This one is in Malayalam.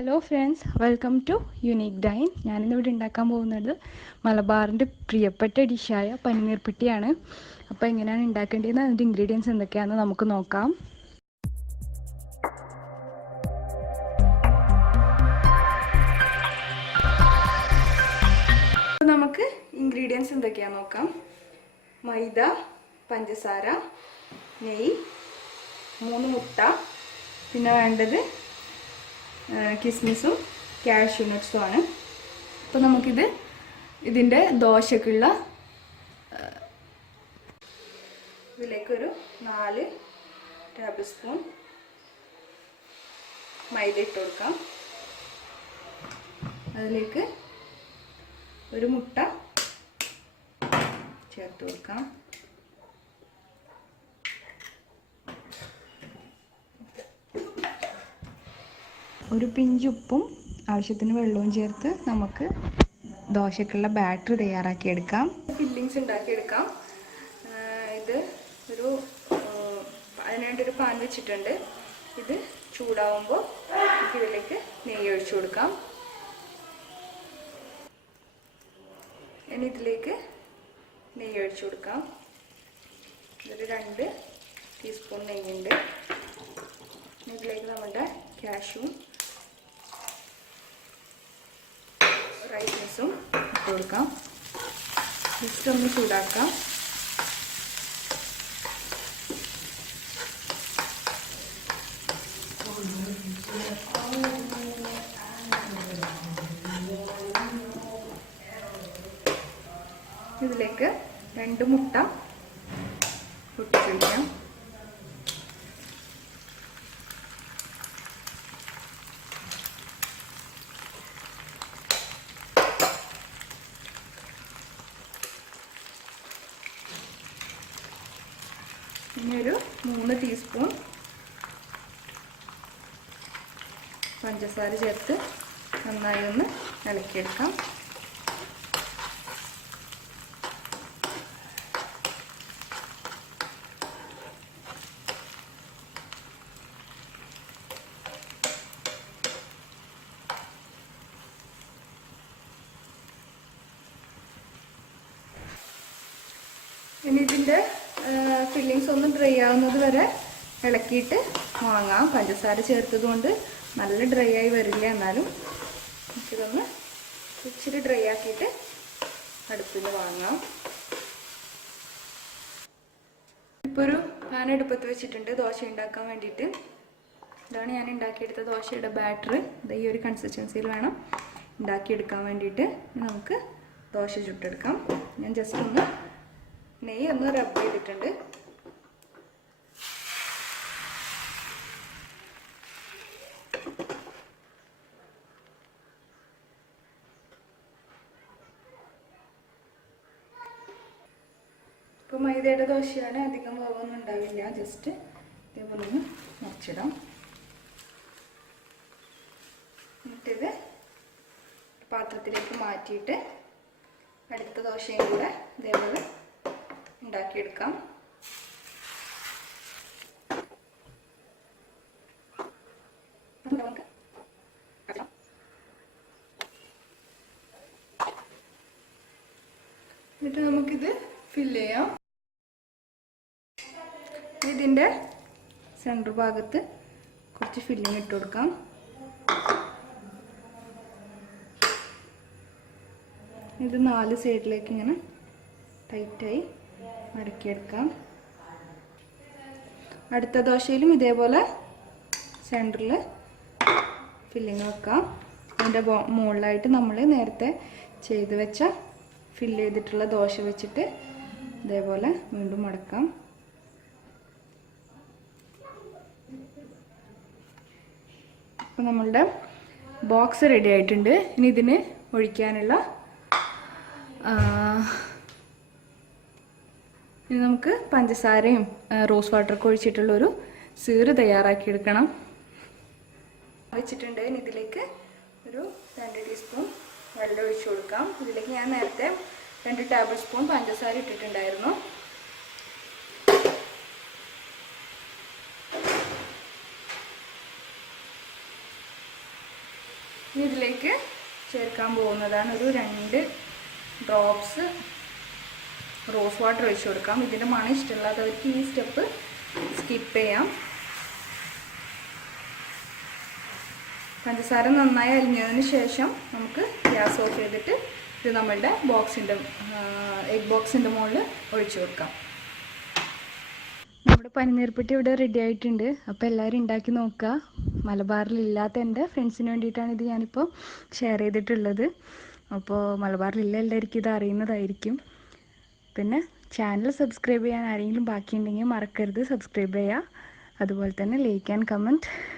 Hello friends, welcome to unique dine. ഞാനിന്നിവിടെ ഉണ്ടാക്കാൻ പോകുന്നത് മലബാറിൻ്റെ പ്രിയപ്പെട്ട ഡിഷായ പനിനീർ പെട്ടിയാണ്. അപ്പോൾ എങ്ങനെയാണ് ഉണ്ടാക്കേണ്ടതെന്ന് അതിൻ്റെ ഇൻഗ്രീഡിയൻസ് എന്തൊക്കെയാണെന്ന് നമുക്ക് നോക്കാം. നമുക്ക് ഇൻഗ്രീഡിയൻസ് എന്തൊക്കെയാണെന്ന് നോക്കാം. മൈദ, പഞ്ചസാര, നെയ്യ്, 3 മുട്ട, പിന്നെ വേണ്ടത് കിസ്മിസും കാഷ്യൂ നട്ട്സും ആണ്. അപ്പോൾ നമുക്കിത് ഇതിൻ്റെ ദോശക്കുള്ള ഇതിലേക്കൊരു 4 ടേബിൾ സ്പൂൺ മൈദ ഇട്ട് കൊടുക്കാം. അതിലേക്ക് ഒരു മുട്ട ചേർത്ത് കൊടുക്കാം. ഒരു പിഞ്ച് ഉപ്പും ആവശ്യത്തിന് വെള്ളവും ചേർത്ത് നമുക്ക് ദോശക്കുള്ള ബാറ്റർ തയ്യാറാക്കിയെടുക്കാം. ഫില്ലിങ്സ് ഉണ്ടാക്കിയെടുക്കാം. ഇത് അതിനായിട്ടൊരു പാൻ വെച്ചിട്ടുണ്ട്. ഇത് ചൂടാവുമ്പോൾ ഇതിലേക്ക് നെയ്യ് ഒഴിച്ചു കൊടുക്കാം. ഇനി ഇതിലേക്ക് നെയ്യ് ഒഴിച്ചു കൊടുക്കാം. ഇതൊരു 2 ടീസ്പൂൺ നെയ്യുണ്ട്. ഇതിലേക്ക് നമ്മുടെ കാഷ്യൂ റൈസിൻസും ഇട്ട് കൊടുക്കാം. ജസ്റ്റ് ഒന്ന് ചൂടാക്കാം. ഇതിലേക്ക് 2 മുട്ട പൊട്ടിച്ചൊഴിക്കാം. ഇനി ഒരു 3 ടീസ്പൂൺ പഞ്ചസാര ചേർത്ത് നന്നായി ഒന്ന് ഇളക്കിയെടുക്കാം. ഇനി ഇതിൻ്റെ ഫില്ലിങ്സ് ഒന്ന് ഡ്രൈ ആവുന്നത് വരെ ഇളക്കിയിട്ട് വാങ്ങാം. പഞ്ചസാര ചേർത്തത് കൊണ്ട് നല്ല ഡ്രൈ ആയി വരില്ല, എന്നാലും നമുക്കിതൊന്ന് ഇച്ചിരി ഡ്രൈ ആക്കിയിട്ട് അടുപ്പിൽ വാങ്ങാം. ഇപ്പോൾ ഒരു പാൻ അടുപ്പത്ത് വെച്ചിട്ടുണ്ട് ദോശ ഉണ്ടാക്കാൻ വേണ്ടിയിട്ട്. ഇതാണ് ഞാൻ ഉണ്ടാക്കിയെടുത്ത ദോശയുടെ ബാറ്റർ. ഇത് ഈ ഒരു കൺസിസ്റ്റൻസിയിൽ വേണം ഉണ്ടാക്കിയെടുക്കാൻ വേണ്ടിയിട്ട്. നമുക്ക് ദോശ ചുട്ടെടുക്കാം. ഞാൻ ജസ്റ്റ് ഒന്ന് നെയ്യ് ഒന്ന് റബ്ബ് ചെയ്തിട്ടുണ്ട്. ഇപ്പോൾ മൈദയുടെ ദോശയാണ്, അധികം വേവൊന്നും ഉണ്ടാവില്ല. ജസ്റ്റ് ഇതേപോലെ ഒന്ന് മുറിച്ചിടാം. എന്നിട്ടിത് പാത്രത്തിലേക്ക് മാറ്റിയിട്ട് അടുത്ത ദോശയും കൂടെ ഇതേപോലെ ഉണ്ടാക്കിയെടുക്കാം. എന്നിട്ട് നമുക്കിത് ഫില്ല് ചെയ്യാം. ഇതിൻ്റെ സെൻറ്റർ ഭാഗത്ത് കുറച്ച് ഫില്ലിങ് ഇട്ട് കൊടുക്കാം. ഇത് 4 സൈഡിലേക്ക് ഇങ്ങനെ ടൈറ്റായി മടക്കിയെടുക്കാം. അടുത്ത ദോശയിലും ഇതേപോലെ സെൻറ്ററിൽ ഫില്ലിങ് വെക്കാം. അതിൻ്റെ മുകളിലായിട്ട് നമ്മൾ നേരത്തെ ചെയ്ത് വെച്ച ഫില്ല് ചെയ്തിട്ടുള്ള ദോശ വെച്ചിട്ട് ഇതേപോലെ വീണ്ടും മടക്കാം. അപ്പോൾ നമ്മളുടെ ബോക്സ് റെഡി ആയിട്ടുണ്ട്. ഇനി ഇതിന് ഒഴിക്കാനുള്ള ഇനി നമുക്ക് പഞ്ചസാരയും റോസ് വാട്ടറൊക്കെ ഒഴിച്ചിട്ടുള്ളൊരു സീറ് തയ്യാറാക്കിയെടുക്കണം. വെച്ചിട്ടുണ്ട്. ഇനി ഇതിലേക്ക് ഒരു 2 ടീസ്പൂൺ വെള്ളം ഒഴിച്ചു കൊടുക്കാം. ഇതിലേക്ക് ഞാൻ നേരത്തെ 2 ടേബിൾ സ്പൂൺ പഞ്ചസാര ഇട്ടിട്ടുണ്ടായിരുന്നു. ഇനി ഇതിലേക്ക് ചേർക്കാൻ പോകുന്നതാണ് ഒരു 2 ഡ്രോപ്സ് റോസ് വാട്ടർ ഒഴിച്ചു കൊടുക്കാം. ഇതിൻ്റെ മണം ഇഷ്ടമില്ലാത്തവർക്ക് ഈ സ്റ്റെപ്പ് സ്കിപ്പ് ചെയ്യാം. പഞ്ചസാര നന്നായി അലിഞ്ഞതിന് ശേഷം നമുക്ക് ഗ്യാസ് ഓഫ് ചെയ്തിട്ട് ഇത് നമ്മളുടെ എഗ് ബോക്സിൻ്റെ മുകളിൽ ഒഴിച്ചു കൊടുക്കാം. നമ്മുടെ പനിനീർപ്പെട്ടി ഇവിടെ റെഡി ആയിട്ടുണ്ട്. അപ്പോൾ എല്ലാവരും ഉണ്ടാക്കി നോക്കുക. മലബാറിലില്ലാത്ത എൻ്റെ ഫ്രണ്ട്സിന് വേണ്ടിയിട്ടാണ് ഇത് ഞാനിപ്പോൾ ഷെയർ ചെയ്തിട്ടുള്ളത്. അപ്പോൾ മലബാറിലുള്ള എല്ലാവർക്കും ഇത് അറിയുന്നതായിരിക്കും. പിന്നെ ചാനൽ സബ്സ്ക്രൈബ് ചെയ്യാൻ ആരെങ്കിലും ബാക്കിയുണ്ടെങ്കിൽ മറക്കരുത്, സബ്സ്ക്രൈബ് ചെയ്യുക. അതുപോലെ തന്നെ ലൈക്ക് ആൻഡ് കമൻറ്റ്